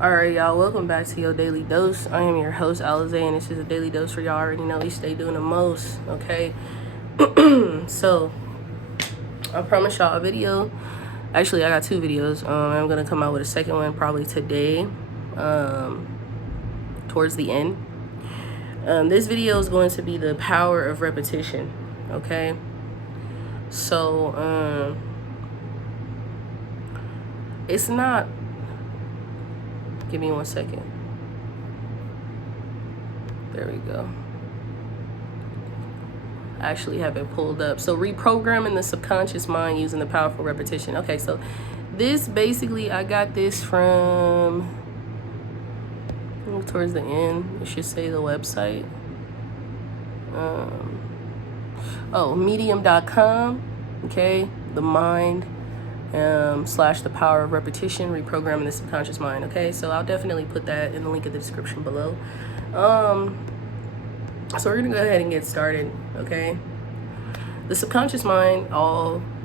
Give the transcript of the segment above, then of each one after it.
Alright, y'all, welcome back to your daily dose. I am your host, Alize, and this is a daily dose for y'all already know we stay doing the most, okay? So, I promised y'all a video. Actually, I got two videos. I'm going to come out with a second one probably today, towards the end. This video is going to be the power of repetition, okay? So, it's not... Give me 1 second. There we go. I actually have it pulled up. So reprogramming the subconscious mind using the powerful repetition. Okay, so this basically, I got this from, towards the end, it should say the website. Medium.com, okay, the mind. / the power of repetition, reprogramming the subconscious mind. Okay, so I'll definitely put that in the link in the description below. So we're gonna go ahead and get started. Okay, the subconscious mind,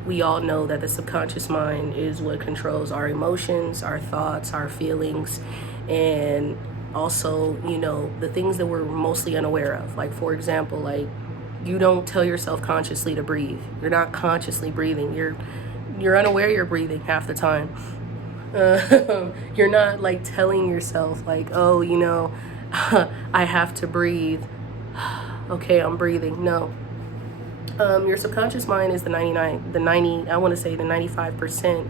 we all know that the subconscious mind is what controls our emotions, our thoughts, our feelings, and also, you know, the things that we're mostly unaware of. Like, for example, like, you don't tell yourself consciously to breathe. You're not consciously breathing. You're unaware you're breathing half the time. You're not like telling yourself like, oh, you know, I have to breathe. Okay, I'm breathing. No. Your subconscious mind is the 95%,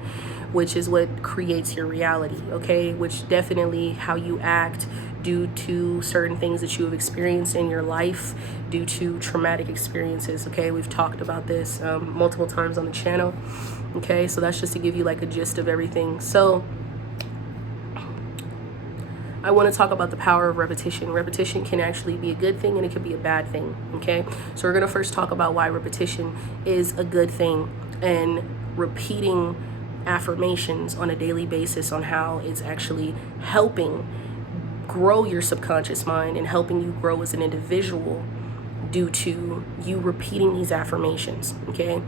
which is what creates your reality, okay? Which definitely how you act due to certain things that you have experienced in your life, due to traumatic experiences, okay? We've talked about this multiple times on the channel, okay? So that's just to give you like a gist of everything. So I want to talk about the power of repetition. Repetition can actually be a good thing and it can be a bad thing, okay? So we're going to first talk about why repetition is a good thing, and repeating affirmations on a daily basis on how it's actually helping grow your subconscious mind and helping you grow as an individual due to you repeating these affirmations, okay?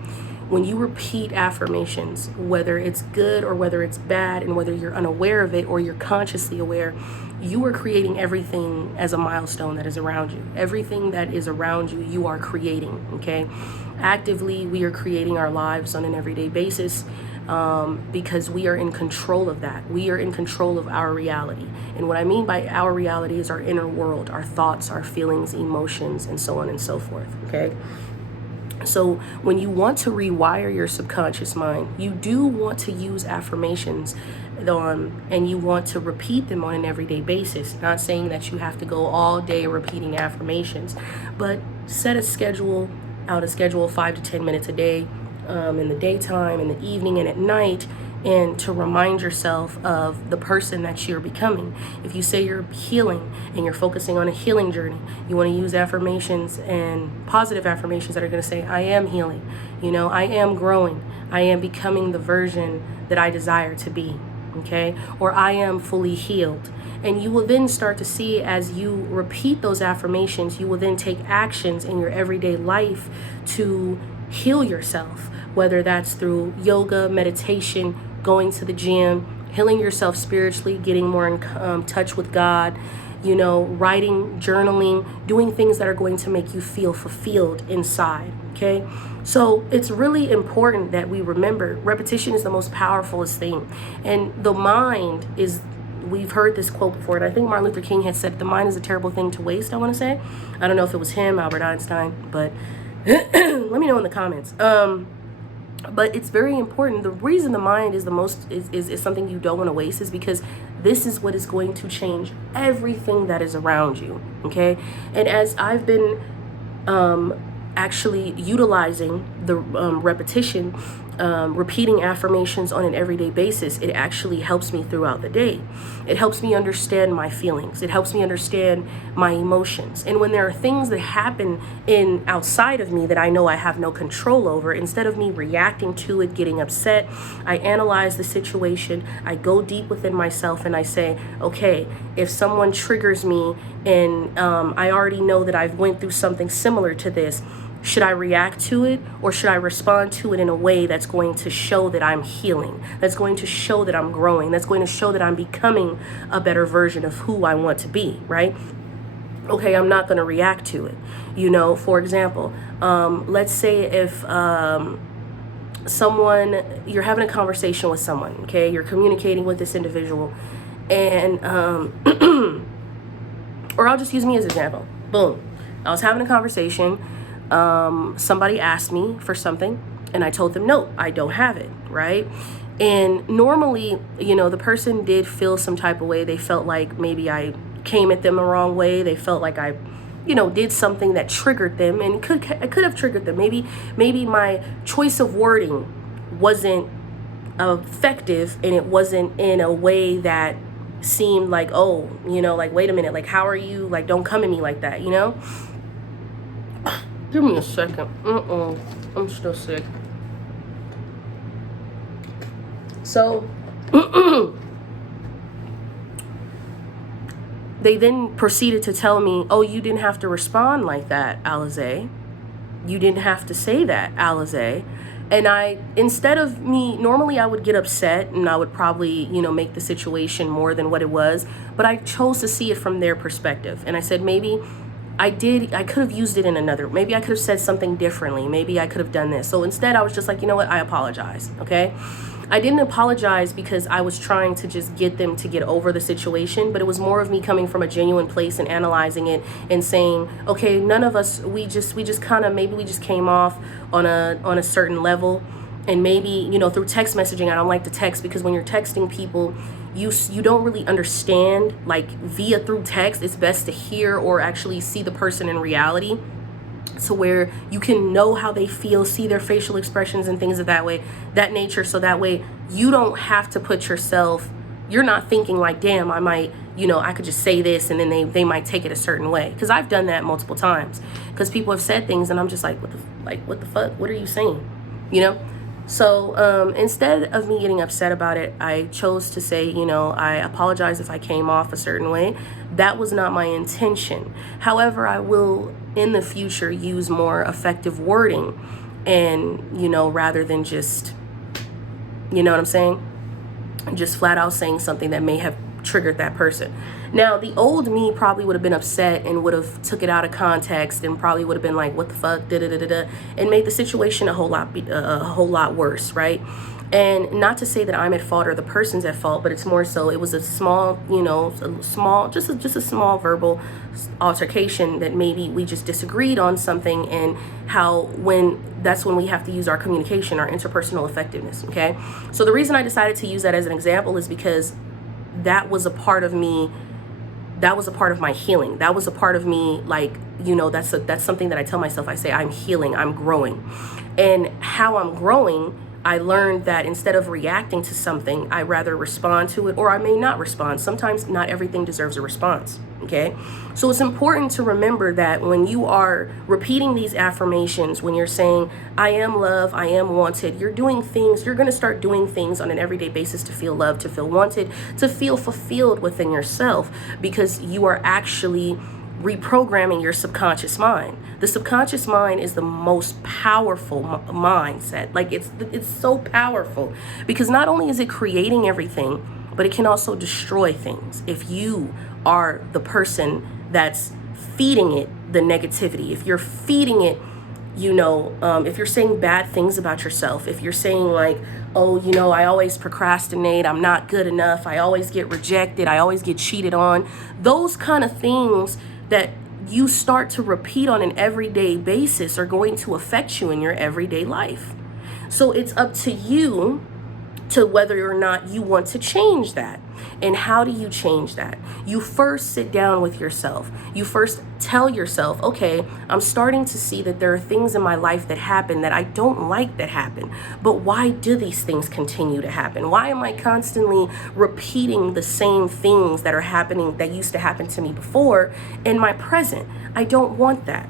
When you repeat affirmations, whether it's good or whether it's bad, and whether you're unaware of it or you're consciously aware, you are creating everything as a milestone that is around you. Everything that is around you, you are creating, okay? Actively, we are creating our lives on an everyday basis because we are in control of that. We are in control of our reality. And what I mean by our reality is our inner world, our thoughts, our feelings, emotions, and so on and so forth, okay? So when you want to rewire your subconscious mind, you do want to use affirmations and you want to repeat them on an everyday basis. Not saying that you have to go all day repeating affirmations, but set a schedule 5 to 10 minutes a day, in the daytime, in the evening, and at night, and to remind yourself of the person that you're becoming. If you say you're healing and you're focusing on a healing journey, you want to use affirmations and positive affirmations that are going to say, I am healing, you know, I am growing, I am becoming the version that I desire to be, okay? Or I am fully healed. And you will then start to see, as you repeat those affirmations, you will then take actions in your everyday life to heal yourself, whether that's through yoga, meditation, going to the gym, healing yourself spiritually, getting more in touch with God, you know, writing, journaling, doing things that are going to make you feel fulfilled inside, okay? So it's really important that we remember repetition is the most powerfulest thing. And the mind is, we've heard this quote before, and I think Martin Luther King had said, the mind is a terrible thing to waste, I want to say. I don't know if it was him, Albert Einstein, but let me know in the comments. But it's very important. The reason the mind is the most is something you don't want to waste is because this is what is going to change everything that is around you, okay? And as I've been actually utilizing the repetition, repeating affirmations on an everyday basis, it actually helps me throughout the day. It helps me understand my feelings. It helps me understand my emotions. And when there are things that happen outside of me that I know I have no control over, instead of me reacting to it, getting upset, I analyze the situation. I go deep within myself and I say, okay, if someone triggers me and I already know that I've went through something similar to this, Should I react to it, or should I respond to it in a way that's going to show that I'm healing, that's going to show that I'm growing, that's going to show that I'm becoming a better version of who I want to be, right? Okay, I'm not going to react to it. For example, let's say if you're having a conversation with someone, okay, you're communicating with this individual, and or I'll just use me as an example. Boom. I was having a conversation. Somebody asked me for something, and I told them, no, I don't have it, right? And normally, the person did feel some type of way. They felt like maybe I came at them the wrong way. They felt like I, did something that triggered them, and I could have triggered them. Maybe my choice of wording wasn't effective, and it wasn't in a way that seemed like, oh, like, wait a minute, like, how are you, like, don't come at me like that, Give me a second. I'm still sick. So, they then proceeded to tell me, oh, you didn't have to respond like that, Alize. You didn't have to say that, Alize. And instead of me, normally I would get upset and I would probably, make the situation more than what it was. But I chose to see it from their perspective. And I said, maybe I could have used it in another, maybe I could have said something differently. Maybe I could have done this. So instead I was just like, you know what? I apologize. Okay. I didn't apologize because I was trying to just get them to get over the situation, but it was more of me coming from a genuine place and analyzing it and saying, okay, none of us, we just kind of, maybe we just came off on a certain level. And maybe, through text messaging, I don't like to text because when you're texting people, you don't really understand, like, through text. It's best to hear or actually see the person in reality, to where you can know how they feel, see their facial expressions and things of that nature. So that way you don't have to put yourself, you're not thinking like, damn, I might, I could just say this and then they might take it a certain way. Because I've done that multiple times because people have said things and I'm just like, what the fuck? What are you saying? So instead of me getting upset about it, I chose to say, I apologize if I came off a certain way. That was not my intention. However, I will in the future use more effective wording and, rather than just, what I'm saying? Just flat out saying something that may have triggered that person. Now, the old me probably would have been upset and would have took it out of context and probably would have been like, what the fuck, da-da-da-da-da, and made the situation a whole lot worse, right? And not to say that I'm at fault or the person's at fault, but it's more so it was a small, just a small verbal altercation that maybe we just disagreed on something, and that's when we have to use our communication, our interpersonal effectiveness, okay? So the reason I decided to use that as an example is because that was a part of me. That was a part of my healing. That was a part of me, like, that's something that I tell myself. I say, I'm healing, I'm growing. And how I'm growing, I learned that instead of reacting to something, I rather respond to it, or I may not respond. Sometimes not everything deserves a response, okay? So it's important to remember that when you are repeating these affirmations, when you're saying, I am love, I am wanted, you're gonna start doing things on an everyday basis to feel loved, to feel wanted, to feel fulfilled within yourself, because you are actually reprogramming your subconscious mind. The subconscious mind is the most powerful mindset. Like, it's so powerful because not only is it creating everything, but it can also destroy things. If you are the person that's feeding it the negativity, if you're feeding it, if you're saying bad things about yourself, if you're saying like, oh, I always procrastinate, I'm not good enough, I always get rejected, I always get cheated on, those kind of things that you start to repeat on an everyday basis are going to affect you in your everyday life. So it's up to you to whether or not you want to change that. And how do you change that? You first sit down with yourself. You first tell yourself, okay, I'm starting to see that there are things in my life that happen that I don't like that happen. But why do these things continue to happen? Why am I constantly repeating the same things that are happening, that used to happen to me before, in my present? I don't want that.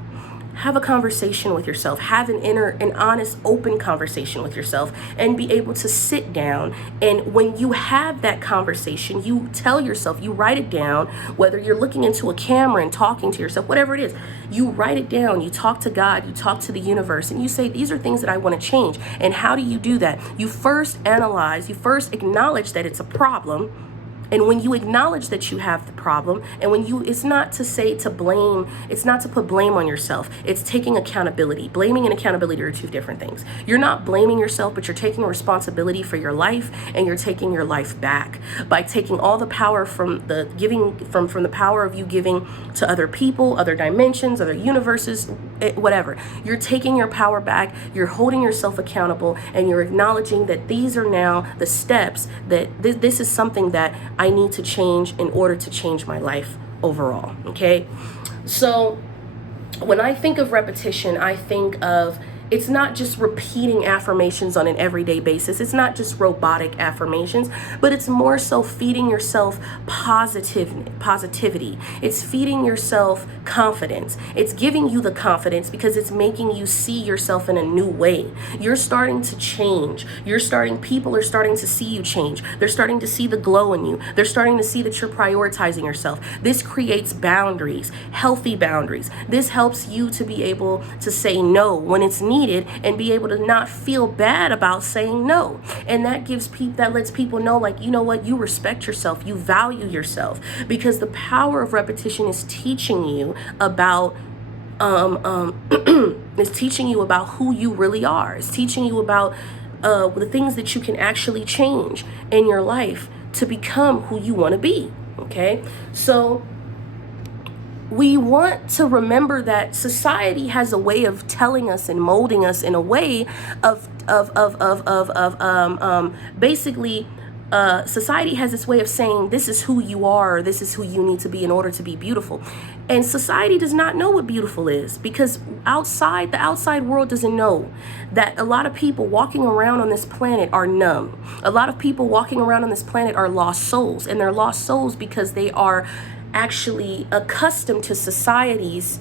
have a conversation with yourself, have an honest, open conversation with yourself, and be able to sit down. And when you have that conversation, you tell yourself, you write it down, whether you're looking into a camera and talking to yourself, whatever it is, you write it down, you talk to God, you talk to the universe, and you say, these are things that I want to change. And how do you do that? You first analyze, you first acknowledge that it's a problem. And when you acknowledge that you have the problem, and when you, it's not to say to blame, it's not to put blame on yourself. It's taking accountability. Blaming and accountability are two different things. You're not blaming yourself, but you're taking responsibility for your life, and you're taking your life back by taking all the power from the giving, from the power of you giving to other people, other dimensions, other universes, whatever. You're taking your power back, you're holding yourself accountable, and you're acknowledging that these are now the steps, that this is something that I need to change in order to change my life overall. Okay. So when I think of repetition, I think of, it's not just repeating affirmations on an everyday basis. It's not just robotic affirmations, but it's more so feeding yourself positivity. It's feeding yourself confidence. It's giving you the confidence because it's making you see yourself in a new way. You're starting to change. People are starting to see you change. They're starting to see the glow in you. They're starting to see that you're prioritizing yourself. This creates boundaries, healthy boundaries. This helps you to be able to say no when it's needed, and be able to not feel bad about saying no. And that lets people know, like, you know what, you respect yourself, you value yourself, because the power of repetition is teaching you about is teaching you about who you really are. It's teaching you about the things that you can actually change in your life to become who you want to be. Okay, so we want to remember that society has a way of telling us and molding us in a way of basically society has this way of saying this is who you are, or this is who you need to be in order to be beautiful. And society does not know what beautiful is, because the outside world doesn't know that a lot of people walking around on this planet are numb. A lot of people walking around on this planet are lost souls, and they're lost souls because they are actually accustomed to society's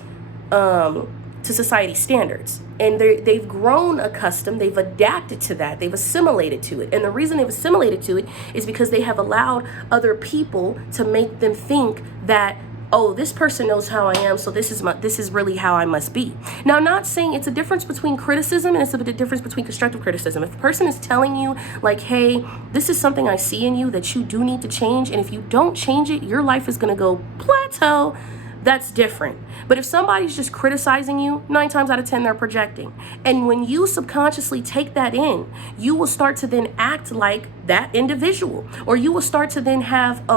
standards, and they've grown accustomed, they've adapted to that, they've assimilated to it. And the reason they've assimilated to it is because they have allowed other people to make them think that, oh, this person knows how I am, so this is really how I must be. Now, I'm not saying, it's a difference between criticism and it's a difference between constructive criticism. If a person is telling you, like, hey, this is something I see in you that you do need to change, and if you don't change it, your life is going to go plateau, that's different. But if somebody's just criticizing you, 9 times out of 10, they're projecting. And when you subconsciously take that in, you will start to then act like that individual, or you will start to then have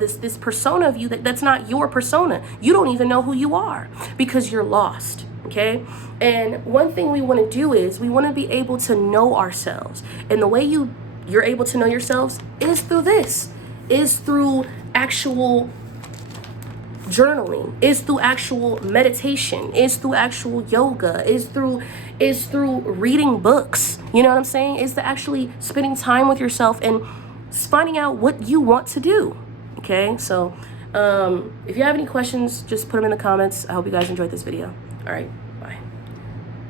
this persona of you that's not your persona. You don't even know who you are because you're lost. Okay. And one thing we want to do is we want to be able to know ourselves. And the way you're able to know yourselves is through actual journaling, is through actual meditation, is through actual yoga, is through reading books. You know what I'm saying? Is to actually spending time with yourself and finding out what you want to do. Okay, so if you have any questions, just put them in the comments. I hope you guys enjoyed this video. All right.